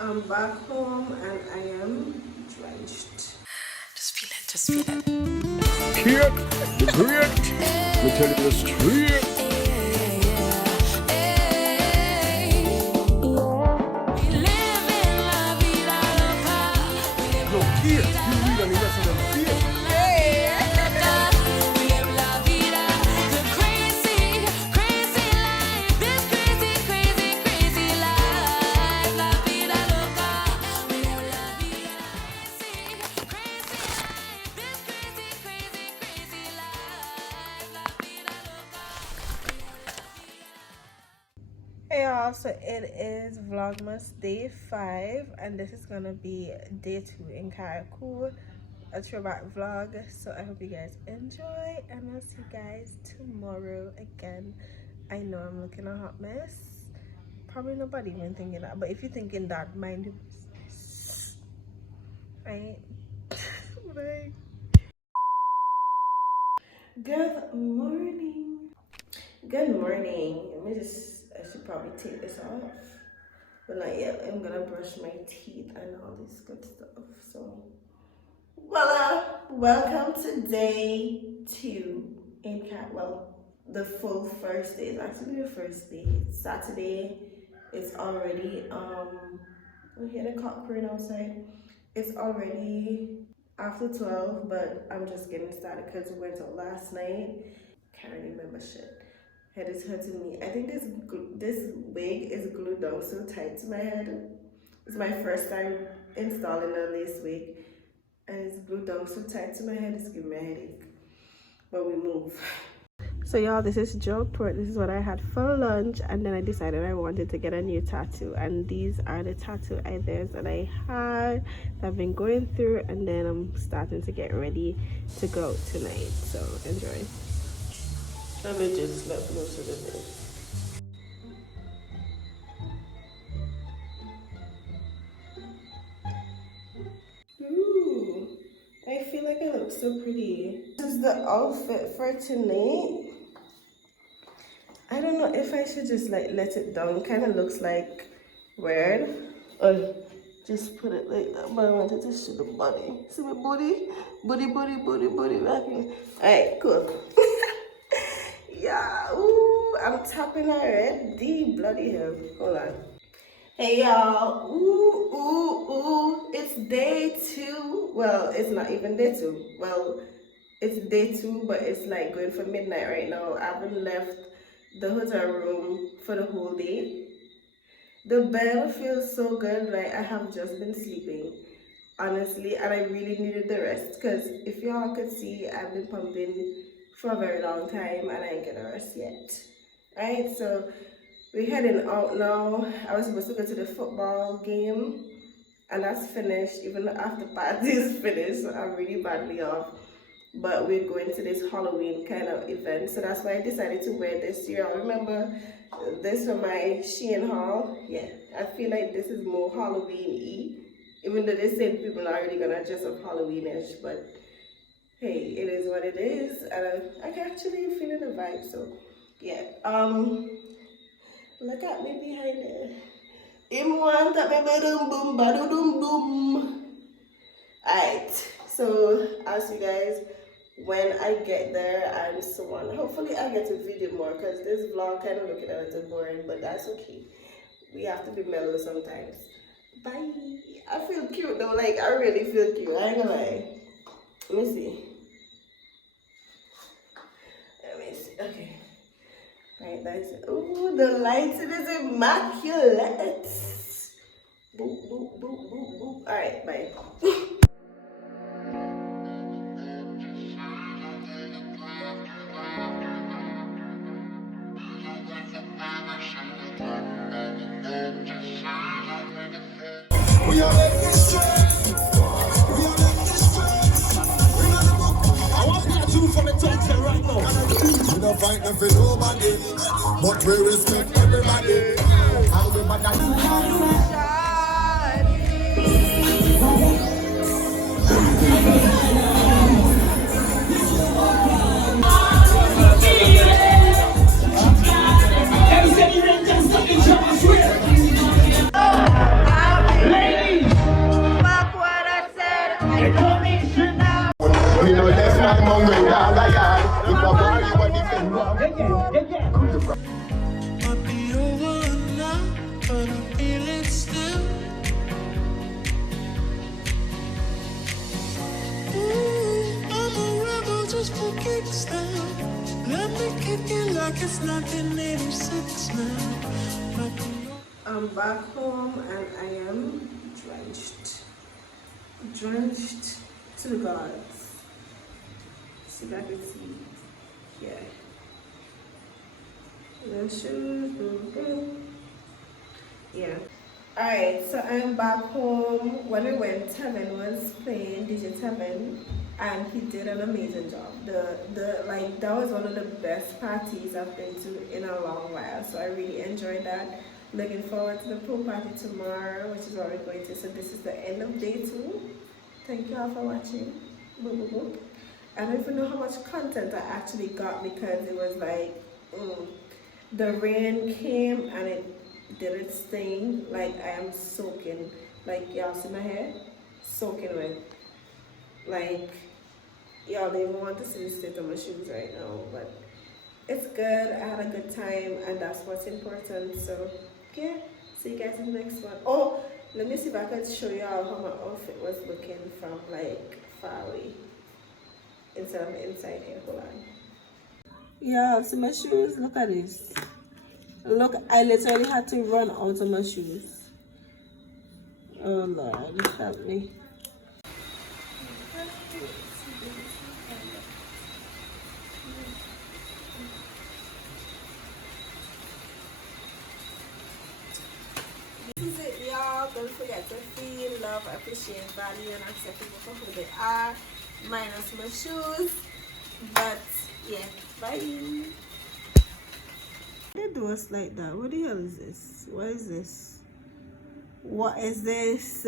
I'm back home and I am drenched. Just feel it, just feel it. Kid, the great. Let me tell you the straight. Look here, you really need to see them face. Hey y'all, so it is Vlogmas day 5 and this is gonna be day 2 in Caracou, a throwback vlog. So I hope you guys enjoy and I'll see you guys tomorrow again. I know I'm looking a hot mess. Probably nobody even thinking that, but if you're thinking that, mind your business. Right? Bye. Good morning. Good morning. I should probably take this off, but not yet. I'm gonna brush my teeth and all this good stuff. So, voila! Welcome to day 2 in Cat. Well, the full first day. It's actually the first day. It's Saturday. It's already we hear the cock crowing outside. It's already after 12, but I'm just getting started because we went out last night. Can't remember shit. Head is hurting me. I think this wig is glued down so tight to my head. It's my first time installing a lace wig, and it's glued down so tight to my head. It's giving me a headache. But we move. So y'all, this is joke proof. This is what I had for lunch, and then I decided I wanted to get a new tattoo, and these are the tattoo ideas that I had that I've been going through, and then I'm starting to get ready to go tonight. So enjoy. I just slept most of the day. Ooh, I feel like I look so pretty. This is the outfit for tonight. I don't know if I should just like let it down. Kind of looks like weird. Or just put it like that. But I wanted to show the body. See my booty? Booty rocking. Alright, cool. Yeah, ooh, I'm tapping already. Bloody hell. Hold on. Hey y'all. Ooh. It's day 2. Well, it's not even day 2. Well, it's day 2, but it's like going for midnight right now. I haven't left the hotel room for the whole day. The bed feels so good. Like I have just been sleeping, honestly, and I really needed the rest because if y'all could see, I've been pumping for a very long time and I ain't get a rest yet. Right, so we're heading out now. I was supposed to go to the football game and that's finished. Even the after party is finished, so I'm really badly off. But we're going to this Halloween kind of event, so that's why I decided to wear this year. I remember this from my Shein haul. Yeah, I feel like this is more Halloween-y, even though they said people are already gonna dress up Halloween-ish, but hey, it is what it is, and I can actually feel the vibe. So yeah, look at me behind it. Him want that me boom boom badu boom boom. Alright, so I'll see you guys when I get there and so on. Hopefully I get to video more because this vlog kind of looking a little boring, but that's okay. We have to be mellow sometimes. Bye. I feel cute though, like I really feel cute. I ain't gonna lie. Let me see. Okay. Right, that's it. Ooh, the lighting is immaculate. Boop. Alright, bye. We are in this strength. I want you to do for the talk right now. We don't fight nothing for nobody, but we respect everybody. I'll be back at I'm back home and I am drenched to the gods. See if I can see. Yeah. No shoes, boom, boom. Yeah. Alright, so I'm back home. When I went, Tevin was playing DJ Tevin and he did an amazing job. Like that was one of the best parties I've been to in a long while. So I really enjoyed that. Looking forward to the pool party tomorrow, which is what we're going to. So this is the end of day 2. Thank you all for watching. Boop, boop, boop. I don't even know how much content I actually got because it was like the rain came and it did its thing. Like I am soaking, like y'all see my hair soaking wet. Like y'all don't even want to see the state of my shoes right now, but it's good. I had a good time and that's what's important. So yeah, see you guys in the next one. Oh, let me see if I can show y'all how my outfit was looking from like far away instead of inside here. Hold on. Yeah, see my shoes? Look at this. Look, I literally had to run out of my shoes. Oh Lord, help me. This is it, y'all. Don't forget to feel, love, appreciate, value, and accept people for who they are. Minus my shoes. But yeah, bye. They do us like that. What the hell is this? What is this? What is this?